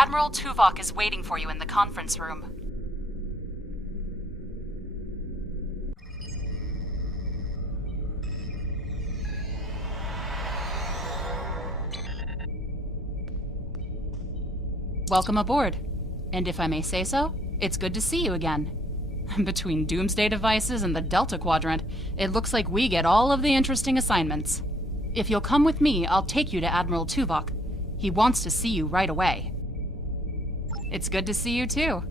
Admiral Tuvok is waiting for you in the conference room. Welcome aboard. And if I may say so, it's good to see you again. Between doomsday devices and the Delta Quadrant, it looks like we get all of the interesting assignments. If you'll come with me, I'll take you to Admiral Tuvok. He wants to see you right away. It's good to see you too.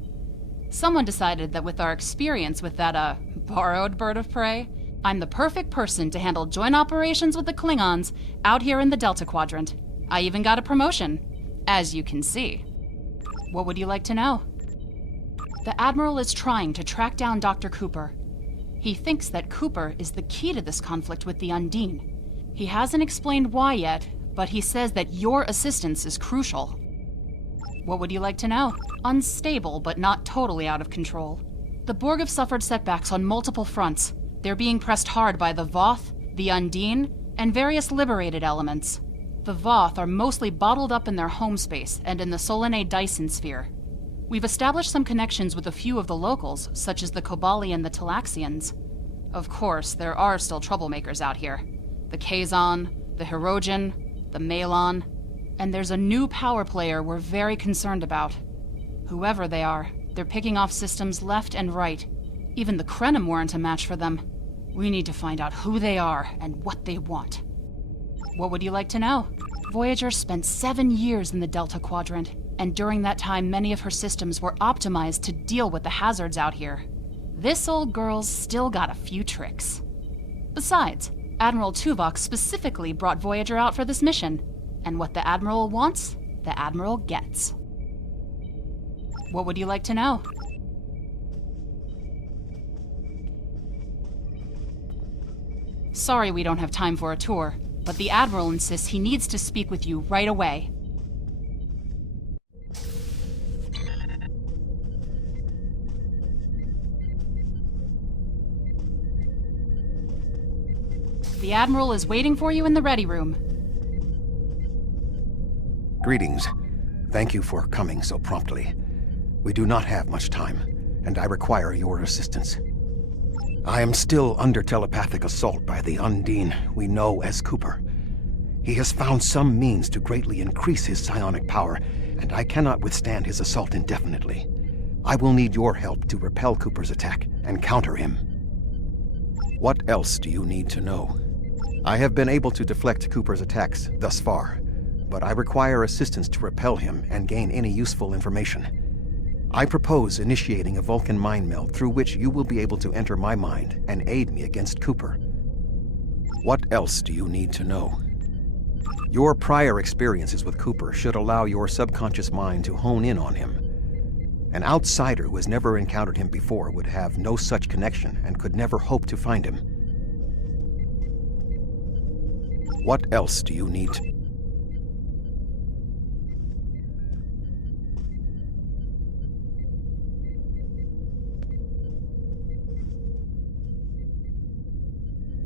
Someone decided that with our experience with that, borrowed bird of prey, I'm the perfect person to handle joint operations with the Klingons out here in the Delta Quadrant. I even got a promotion, as you can see. What would you like to know? The Admiral is trying to track down Dr. Cooper. He thinks that Cooper is the key to this conflict with the Undine. He hasn't explained why yet, but he says that your assistance is crucial. What would you like to know? Unstable, but not totally out of control. The Borg have suffered setbacks on multiple fronts. They're being pressed hard by the Voth, the Undine, and various liberated elements. The Voth are mostly bottled up in their home space and in the Solanae Dyson sphere. We've established some connections with a few of the locals, such as the Kobali and the Talaxians. Of course, there are still troublemakers out here. The Kazon, the Hirogen, the Malon, and there's a new power player we're very concerned about. Whoever they are, they're picking off systems left and right. Even the Krenim weren't a match for them. We need to find out who they are and what they want. What would you like to know? Voyager spent 7 years in the Delta Quadrant, and during that time many of her systems were optimized to deal with the hazards out here. This old girl's still got a few tricks. Besides, Admiral Tuvok specifically brought Voyager out for this mission, and what the Admiral wants, the Admiral gets. What would you like to know? Sorry we don't have time for a tour, but the Admiral insists he needs to speak with you right away. The Admiral is waiting for you in the ready room. Greetings. Thank you for coming so promptly. We do not have much time, and I require your assistance. I am still under telepathic assault by the Undine we know as Cooper. He has found some means to greatly increase his psionic power, and I cannot withstand his assault indefinitely. I will need your help to repel Cooper's attack and counter him. What else do you need to know? I have been able to deflect Cooper's attacks thus far, but I require assistance to repel him and gain any useful information. I propose initiating a Vulcan mind meld through which you will be able to enter my mind and aid me against Cooper. What else do you need to know? Your prior experiences with Cooper should allow your subconscious mind to hone in on him. An outsider who has never encountered him before would have no such connection and could never hope to find him. What else do you need to...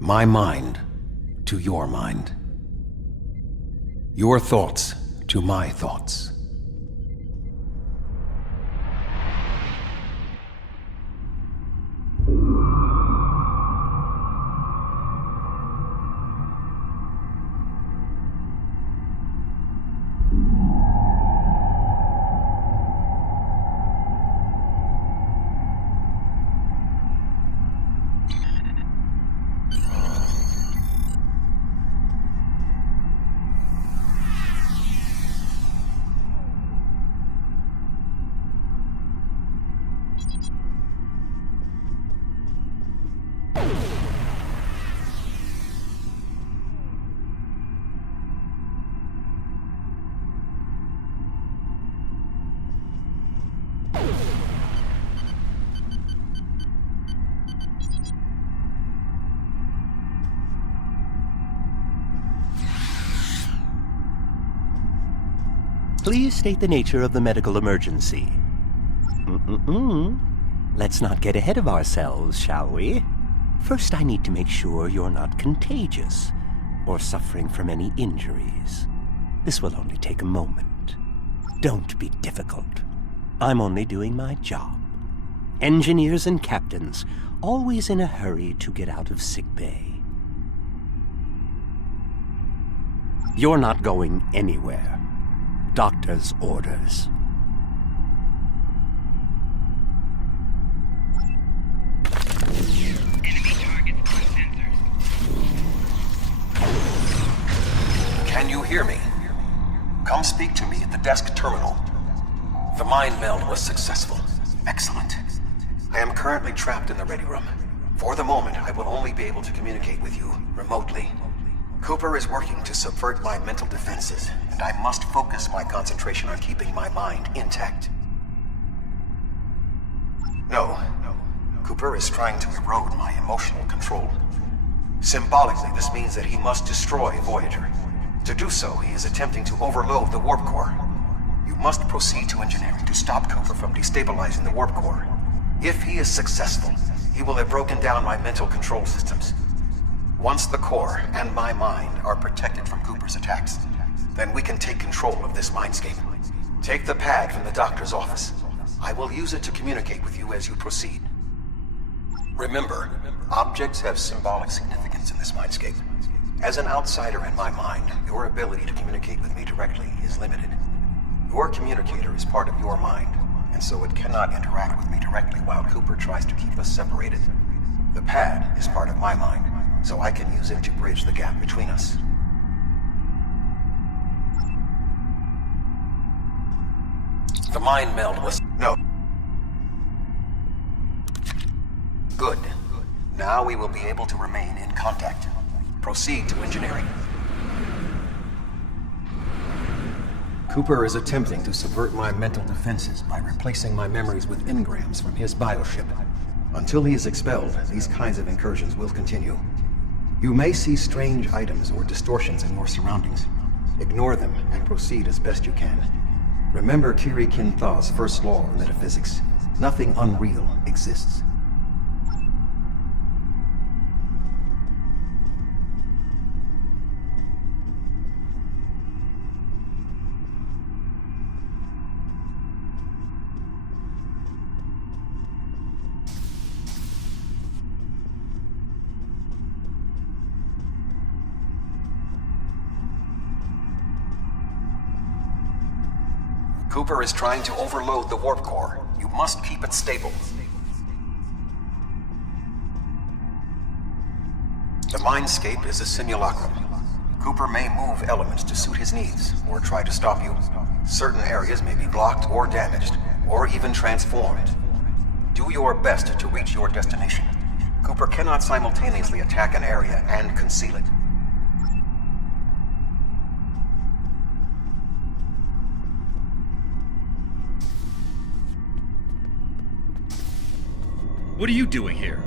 My mind to your mind. Your thoughts to my thoughts. Please state the nature of the medical emergency. Let's not get ahead of ourselves, shall we? First, I need to make sure you're not contagious or suffering from any injuries. This will only take a moment. Don't be difficult. I'm only doing my job. Engineers and captains, always in a hurry to get out of sickbay. You're not going anywhere. Doctor's orders. Enemy targets on sensors. Can you hear me? Come speak to me at the desk terminal. The mind meld was successful. Excellent. I am currently trapped in the ready room. For the moment, I will only be able to communicate with you remotely. Cooper is working to subvert my mental defenses, and I must focus my concentration on keeping my mind intact. No. Cooper is trying to erode my emotional control. Symbolically, this means that he must destroy Voyager. To do so, he is attempting to overload the warp core. You must proceed to engineering to stop Cooper from destabilizing the warp core. If he is successful, he will have broken down my mental control systems. Once the core and my mind are protected from Cooper's attacks, then we can take control of this mindscape. Take the pad from the doctor's office. I will use it to communicate with you as you proceed. Remember, objects have symbolic significance in this mindscape. As an outsider in my mind, your ability to communicate with me directly is limited. Your communicator is part of your mind, and so it cannot interact with me directly while Cooper tries to keep us separated. The pad is part of my mind, so I can use it to bridge the gap between us. The mind meld was... No. Good. Now we will be able to remain in contact. Proceed to engineering. Cooper is attempting to subvert my mental defenses by replacing my memories with engrams from his bioship. Until he is expelled, these kinds of incursions will continue. You may see strange items or distortions in your surroundings. Ignore them and proceed as best you can. Remember Kiri Kintha's first law of metaphysics. Nothing unreal exists. Cooper is trying to overload the warp core. You must keep it stable. The Mindscape is a simulacrum. Cooper may move elements to suit his needs, or try to stop you. Certain areas may be blocked or damaged, or even transformed. Do your best to reach your destination. Cooper cannot simultaneously attack an area and conceal it. What are you doing here?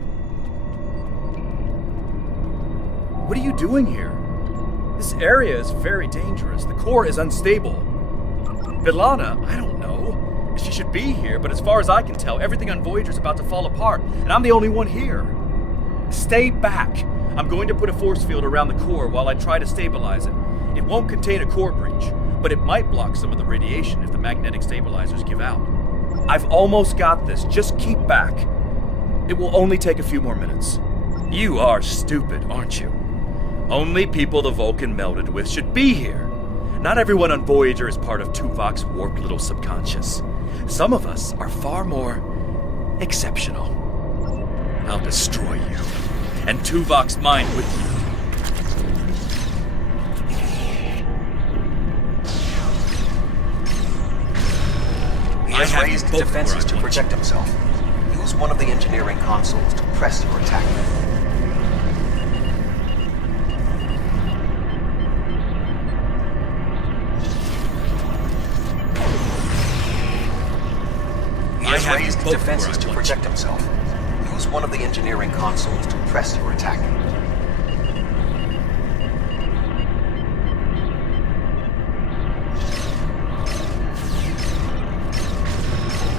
What are you doing here? This area is very dangerous. The core is unstable. Vilana, I don't know. She should be here, but as far as I can tell, everything on Voyager's about to fall apart, and I'm the only one here. Stay back. I'm going to put a force field around the core while I try to stabilize it. It won't contain a core breach, but it might block some of the radiation if the magnetic stabilizers give out. I've almost got this. Just keep back. It will only take a few more minutes. You are stupid, aren't you? Only people the Vulcan melded with should be here. Not everyone on Voyager is part of Tuvok's warped little subconscious. Some of us are far more exceptional. I'll destroy you, and Tuvok's mind with you. He has raised defenses to protect himself. Use one of the engineering consoles to press your attack. He has raised defenses to protect himself. Use one of the engineering consoles to press your attack.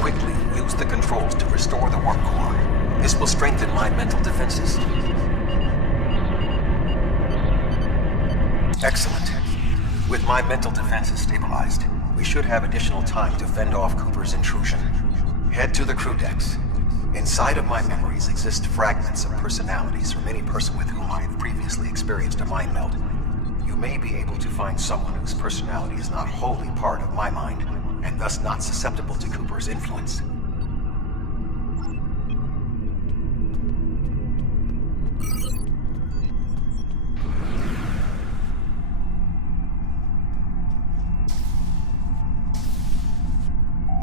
Quickly use the controls to restore the warp core. This will strengthen my mental defenses. Excellent. With my mental defenses stabilized, We should have additional time to fend off Cooper's intrusion. Head to the crew decks. Inside of my memories exist fragments of personalities from any person with whom I have previously experienced a mind meld. You may be able to find someone whose personality is not wholly part of my mind, and thus not susceptible to Cooper's influence.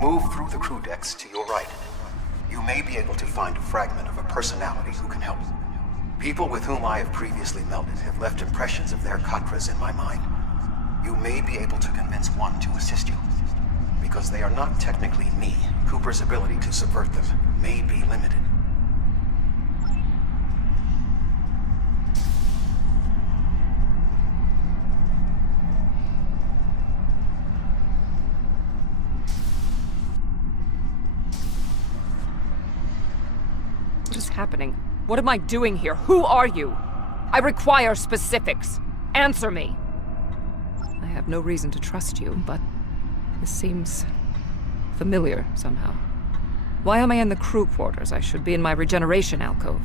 Move through the crew decks to your right. You may be able to find a fragment of a personality who can help. People with whom I have previously melded have left impressions of their Katras in my mind. You may be able to convince one to assist you. Because they are not technically me, Cooper's ability to subvert them may be limited. What is happening? What am I doing here? Who are you? I require specifics. Answer me. I have no reason to trust you, but this seems familiar somehow. Why am I in the crew quarters? I should be in my regeneration alcove.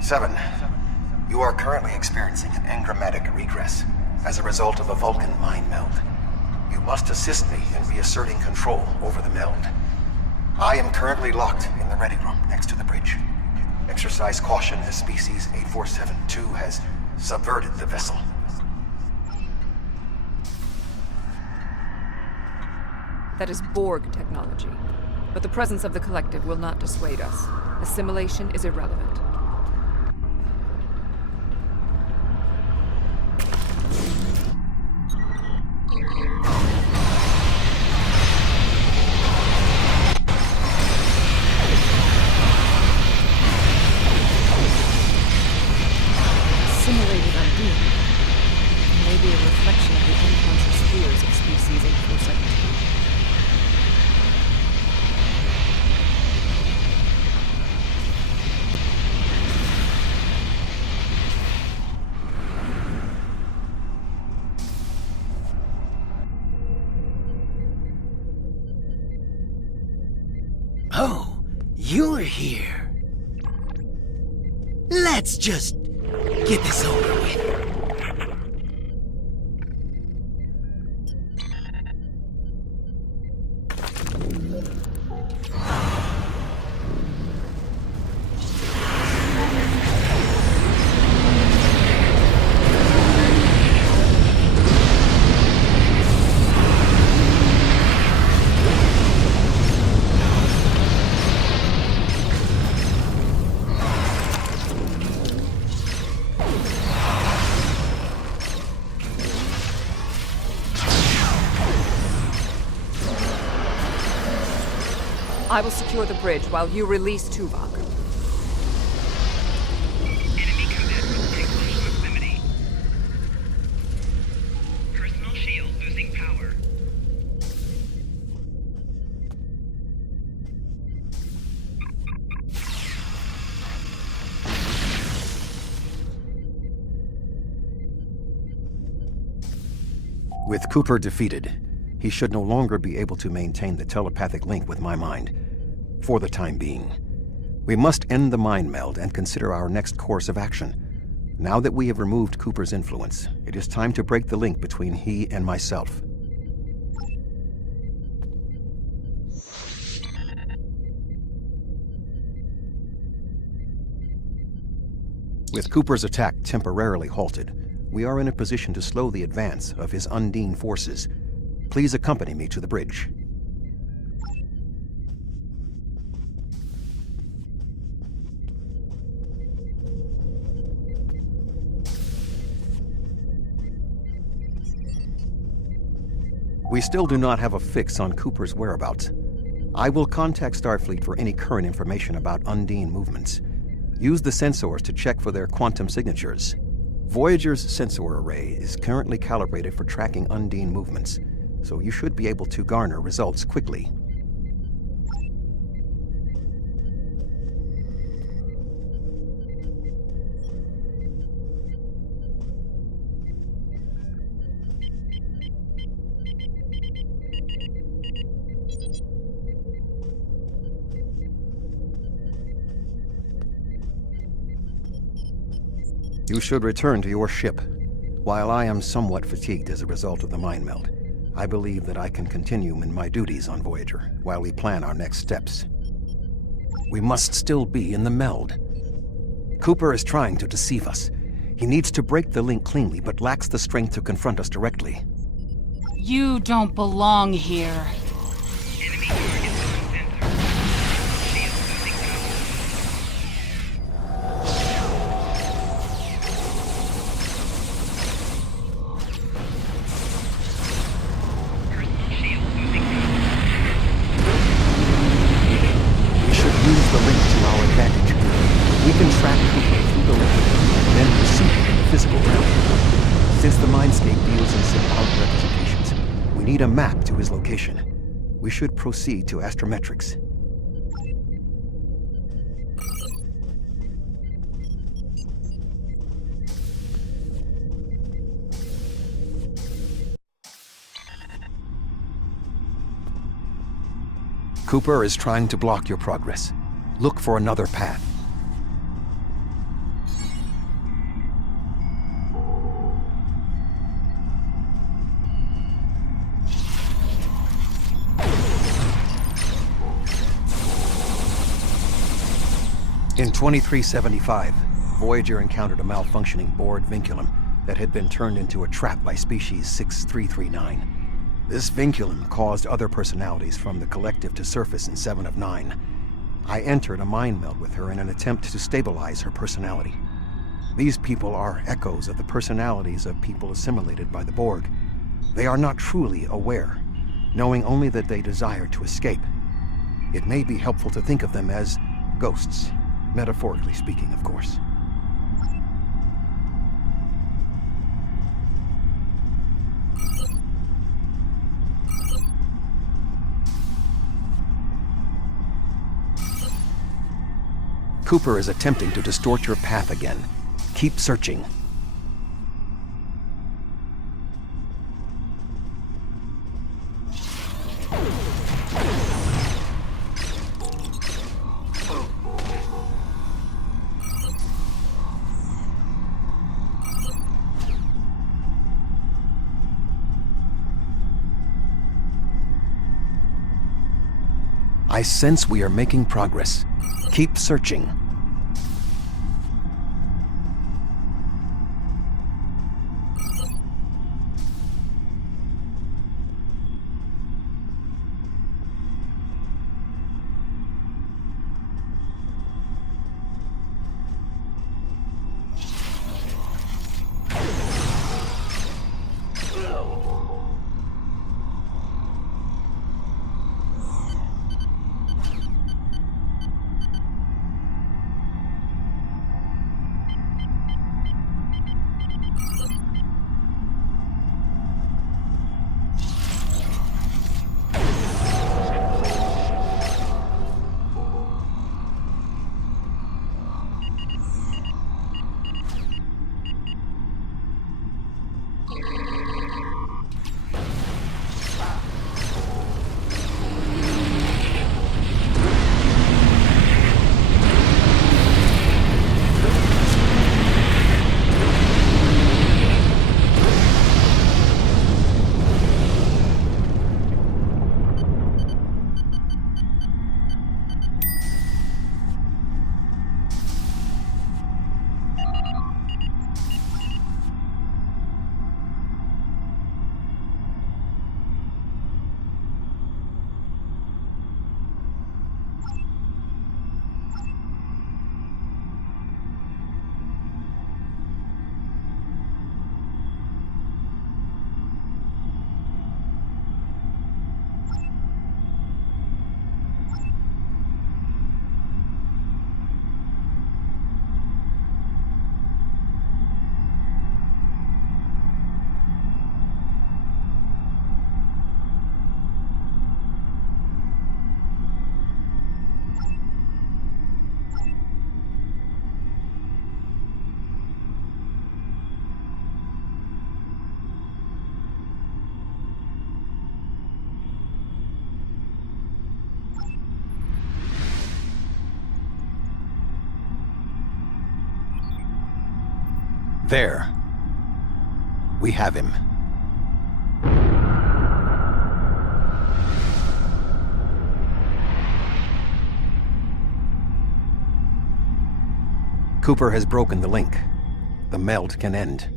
7. You are currently experiencing an engrammatic regress as a result of a Vulcan mind meld. You must assist me in reasserting control over the meld. I am currently locked in the ready room next to the bridge. Exercise caution as species 8472 has subverted the vessel. That is Borg technology. But the presence of the collective will not dissuade us. Assimilation is irrelevant. Assimilated Undine may be a reflection of the unconscious fears of species 8472. Oh, you're here. Let's just get this over with. I will secure the bridge while you release Tuvok. Enemy combat within close proximity. Personal shield losing power. With Cooper defeated, he should no longer be able to maintain the telepathic link with my mind, for the time being. We must end the mind meld and consider our next course of action. Now that we have removed Cooper's influence, it is time to break the link between he and myself. With Cooper's attack temporarily halted, we are in a position to slow the advance of his Undine forces. Please accompany me to the bridge. We still do not have a fix on Cooper's whereabouts. I will contact Starfleet for any current information about Undine movements. Use the sensors to check for their quantum signatures. Voyager's sensor array is currently calibrated for tracking Undine movements, so you should be able to garner results quickly. You should return to your ship. While I am somewhat fatigued as a result of the mind meld, I believe that I can continue in my duties on Voyager while we plan our next steps. We must still be in the meld. Cooper is trying to deceive us. He needs to break the link cleanly, but lacks the strength to confront us directly. You don't belong here. Enemy target shield losing power. We should use the link to our advantage. We can track Cooper through the link and then pursue him in the physical realm. Since the Mindscape deals in symbolic representations, we need a map to his location. We should proceed to astrometrics. Cooper is trying to block your progress. Look for another path. In 2375, Voyager encountered a malfunctioning board vinculum that had been turned into a trap by species 6339. This vinculum caused other personalities from the collective to surface in 7 of 9. I entered a mind meld with her in an attempt to stabilize her personality. These people are echoes of the personalities of people assimilated by the Borg. They are not truly aware, knowing only that they desire to escape. It may be helpful to think of them as ghosts. Metaphorically speaking, of course. Cooper is attempting to distort your path again. Keep searching. I sense we are making progress. Keep searching. There. We have him. Cooper has broken the link. The meld can end.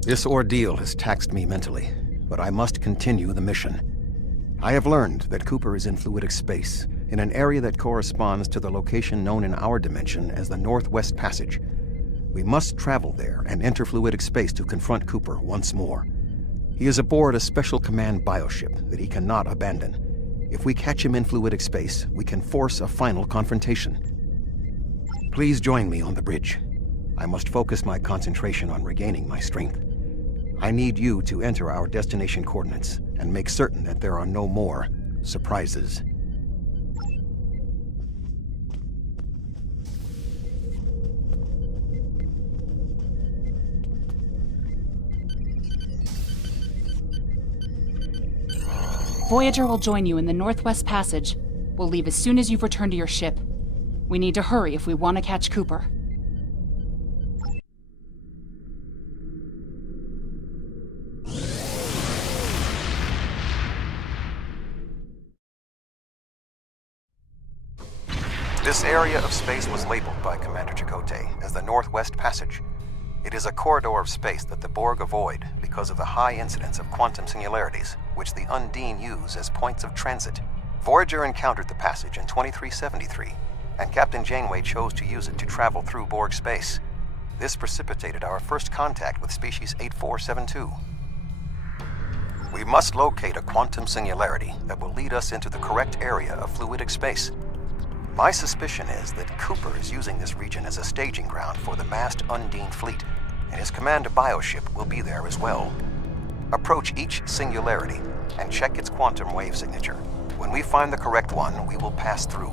This ordeal has taxed me mentally, but I must continue the mission. I have learned that Cooper is in fluidic space, in an area that corresponds to the location known in our dimension as the Northwest Passage. We must travel there and enter fluidic space to confront Cooper once more. He is aboard a special command bioship that he cannot abandon. If we catch him in fluidic space, we can force a final confrontation. Please join me on the bridge. I must focus my concentration on regaining my strength. I need you to enter our destination coordinates and make certain that there are no more surprises. Voyager will join you in the Northwest Passage. We'll leave as soon as you've returned to your ship. We need to hurry if we want to catch Cooper. This area of space was labeled by Commander Chakotay as the Northwest Passage. It is a corridor of space that the Borg avoid because of the high incidence of quantum singularities, which the Undine use as points of transit. Voyager encountered the passage in 2373, and Captain Janeway chose to use it to travel through Borg space. This precipitated our first contact with species 8472. We must locate a quantum singularity that will lead us into the correct area of fluidic space. My suspicion is that Cooper is using this region as a staging ground for the massed Undine fleet, and his command bioship will be there as well. Approach each singularity and check its quantum wave signature. When we find the correct one, we will pass through.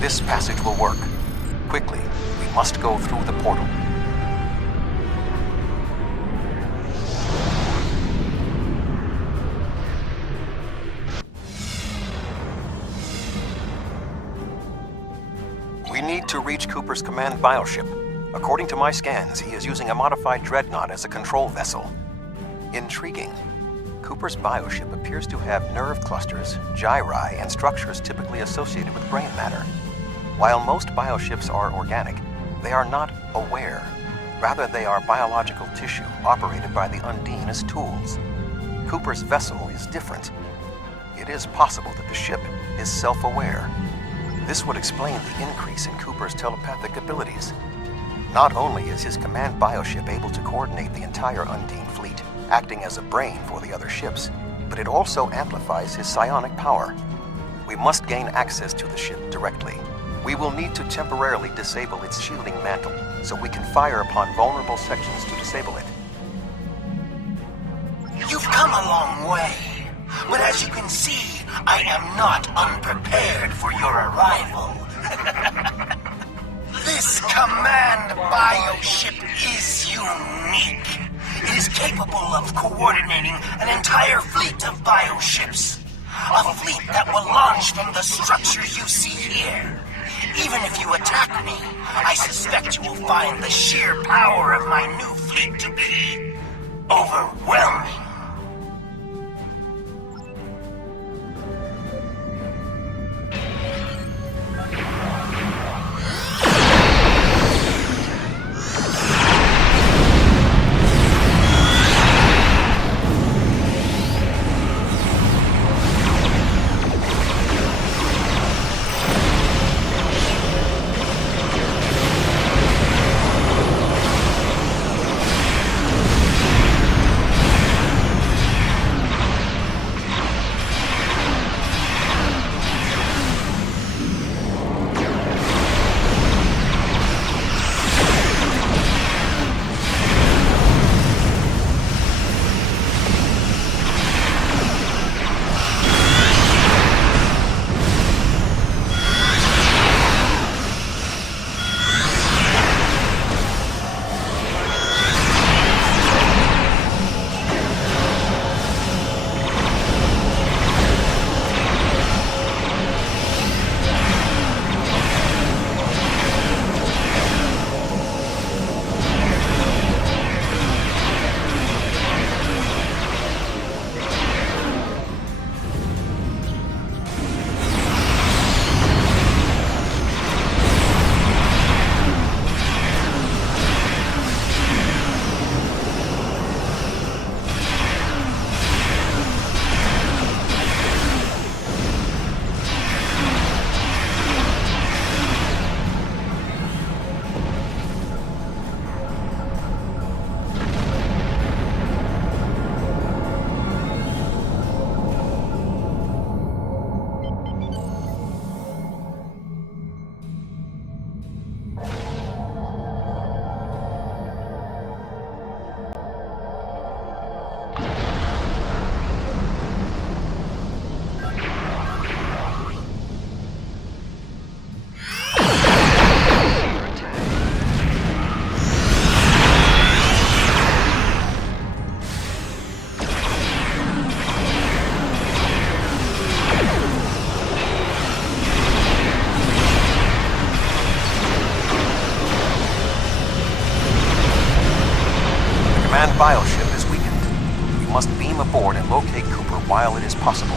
This passage will work. Quickly, we must go through the portal. We need to reach Cooper's command bioship. According to my scans, he is using a modified dreadnought as a control vessel. Intriguing. Cooper's bioship appears to have nerve clusters, gyri, and structures typically associated with brain matter. While most bioships are organic, they are not aware. Rather, they are biological tissue operated by the Undine as tools. Cooper's vessel is different. It is possible that the ship is self-aware. This would explain the increase in Cooper's telepathic abilities. Not only is his command bioship able to coordinate the entire Undine fleet, acting as a brain for the other ships, but it also amplifies his psionic power. We must gain access to the ship directly. We will need to temporarily disable its shielding mantle, so we can fire upon vulnerable sections to disable it. come a long way. But as you can see, I am not unprepared for your arrival. This command bioship is unique. It is capable of coordinating an entire fleet of bioships. A fleet that will launch from the structures you see here. Even if you attack me, I suspect you will find the sheer power of my new fleet to be overwhelming. Command bioship is weakened. We must beam aboard and locate Cooper while it is possible.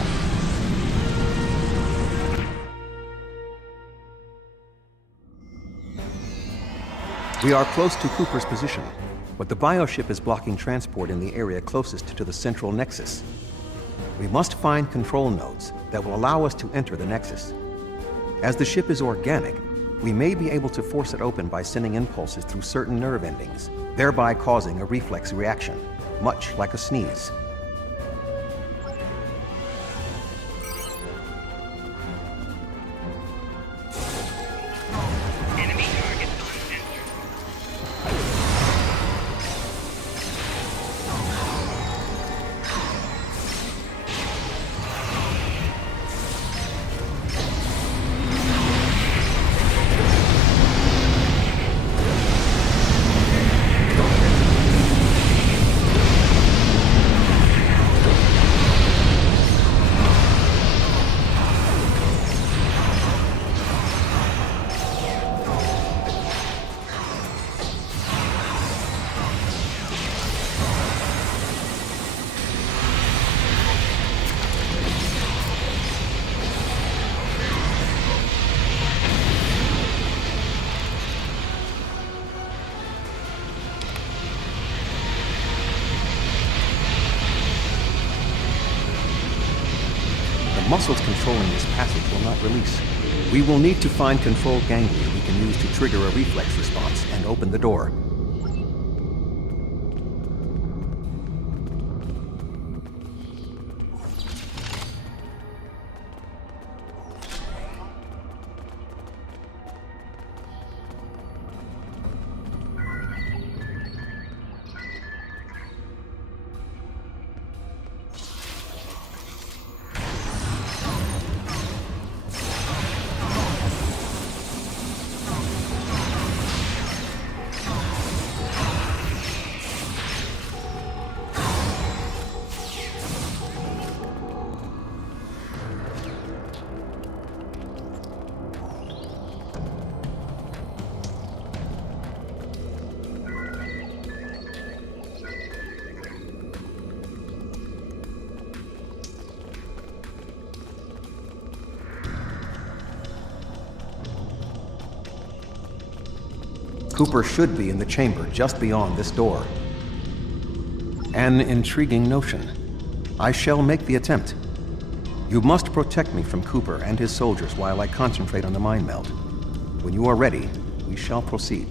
We are close to Cooper's position, but the bioship is blocking transport in the area closest to the central nexus. We must find control nodes that will allow us to enter the nexus. As the ship is organic, we may be able to force it open by sending impulses through certain nerve endings, thereby causing a reflex reaction, much like a sneeze. Enemy target unanswered. The muscles controlling this passage will not release. We will need to find control ganglia we can use to trigger a reflex response and open the door. Cooper should be in the chamber just beyond this door. An intriguing notion. I shall make the attempt. You must protect me from Cooper and his soldiers while I concentrate on the mind meld. When you are ready, we shall proceed.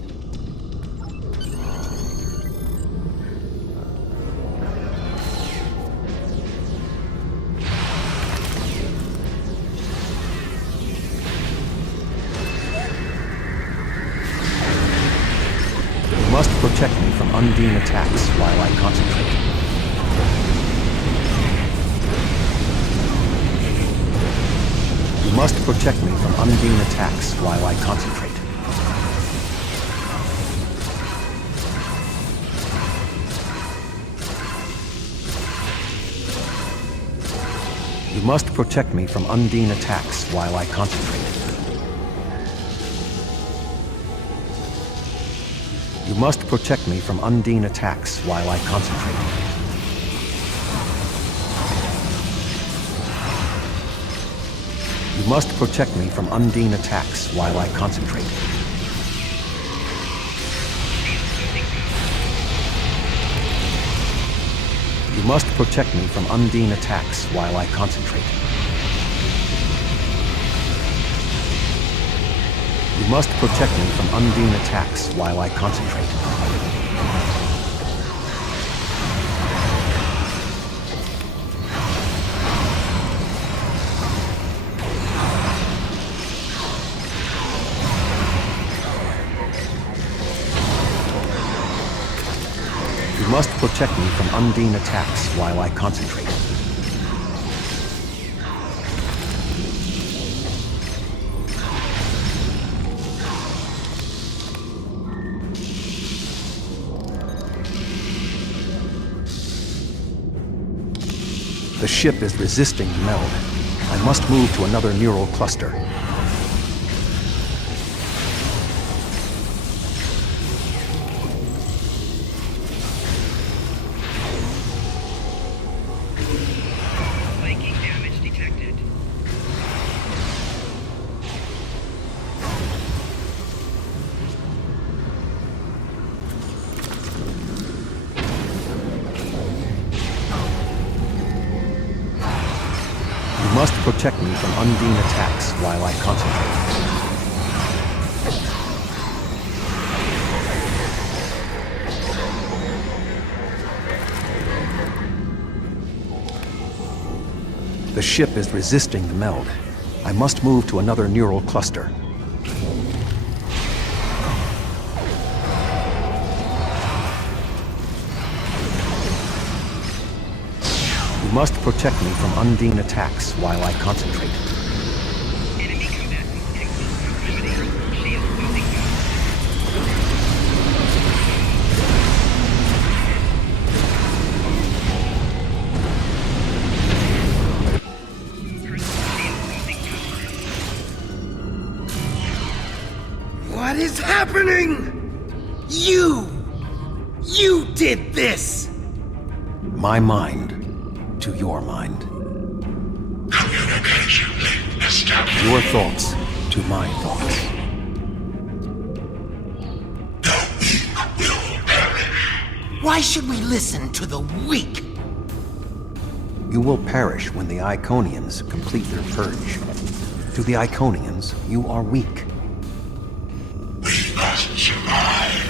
You must protect me from Undine attacks while I concentrate. You must protect me from Undine attacks while I concentrate. You must protect me from Undine attacks while I concentrate. You must protect me from Undine attacks while I concentrate. You must protect me from Undine attacks while I concentrate. You must protect me from Undine attacks while I concentrate. You must protect me from Undine attacks while I concentrate. You must protect me from Undine attacks while I concentrate. The ship is resisting the meld. I must move to another neural cluster. Viking damage detected. You must protect me from Undine attacks while I concentrate. The ship is resisting the meld. I must move to another neural cluster. You must protect me from Undine attacks while I concentrate. Enemy combatants in close proximity. Shield losing power. What is happening? You did this! My mind to your mind. Communication link established. Your thoughts to my thoughts. The weak will perish. Why should we listen to the weak? You will perish when the Iconians complete their purge. To the Iconians, you are weak. We must survive.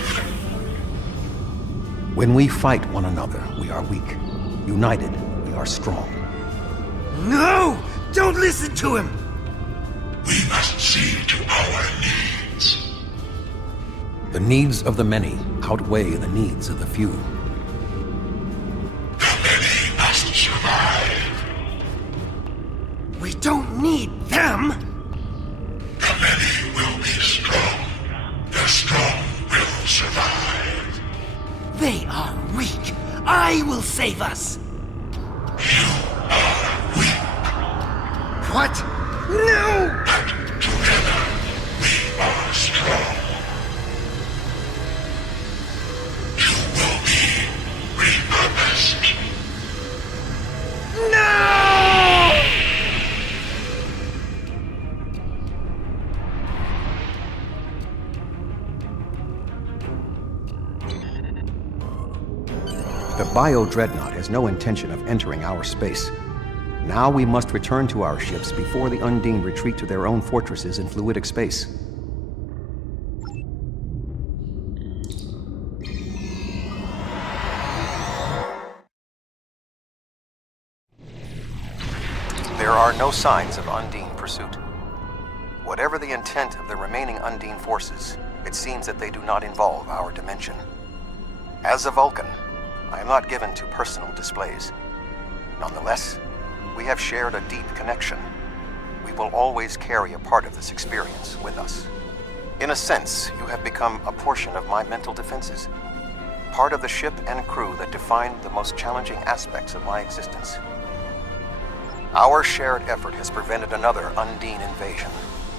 When we fight one another, we are weak. United, we are strong. No! Don't listen to him! We must see to our needs. The needs of the many outweigh the needs of the few. The many must survive. We don't need them! The many will be strong. The strong will survive. They are weak. I will save us! You are weak, What? No! but together we are strong. You will be repurposed. No! The Bio-Dreadnought has no intention of entering our space. Now we must return to our ships before the Undine retreat to their own fortresses in fluidic space. There are no signs of Undine pursuit. Whatever the intent of the remaining Undine forces, it seems that they do not involve our dimension. As a Vulcan, I am not given to personal displays. Nonetheless, we have shared a deep connection. We will always carry a part of this experience with us. In a sense, you have become a portion of my mental defenses. Part of the ship and crew that define the most challenging aspects of my existence. Our shared effort has prevented another Undine invasion,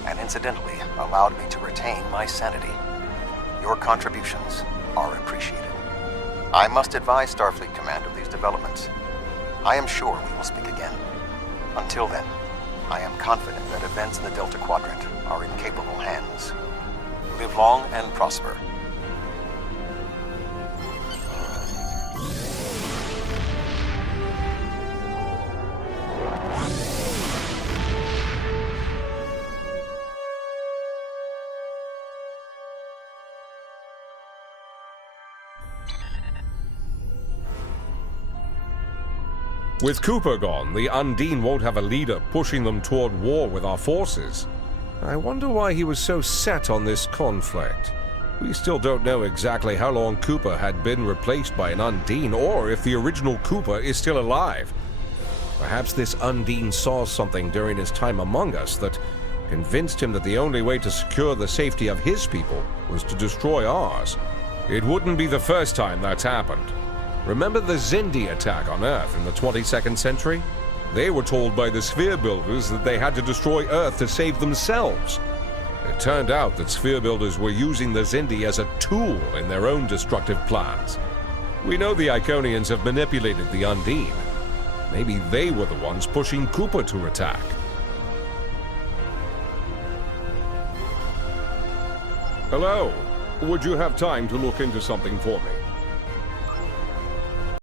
and incidentally allowed me to retain my sanity. Your contributions are appreciated. I must advise Starfleet Command of these developments. I am sure we will speak again. Until then, I am confident that events in the Delta Quadrant are in capable hands. Live long and prosper. With Cooper gone, the Undine won't have a leader pushing them toward war with our forces. I wonder why he was so set on this conflict. We still don't know exactly how long Cooper had been replaced by an Undine, or if the original Cooper is still alive. Perhaps this Undine saw something during his time among us that convinced him that the only way to secure the safety of his people was to destroy ours. It wouldn't be the first time that's happened. Remember the Xindi attack on Earth in the 22nd century? They were told by the Sphere Builders that they had to destroy Earth to save themselves. It turned out that Sphere Builders were using the Xindi as a tool in their own destructive plans. We know the Iconians have manipulated the Undine. Maybe they were the ones pushing Cooper to attack. Hello. Would you have time to look into something for me?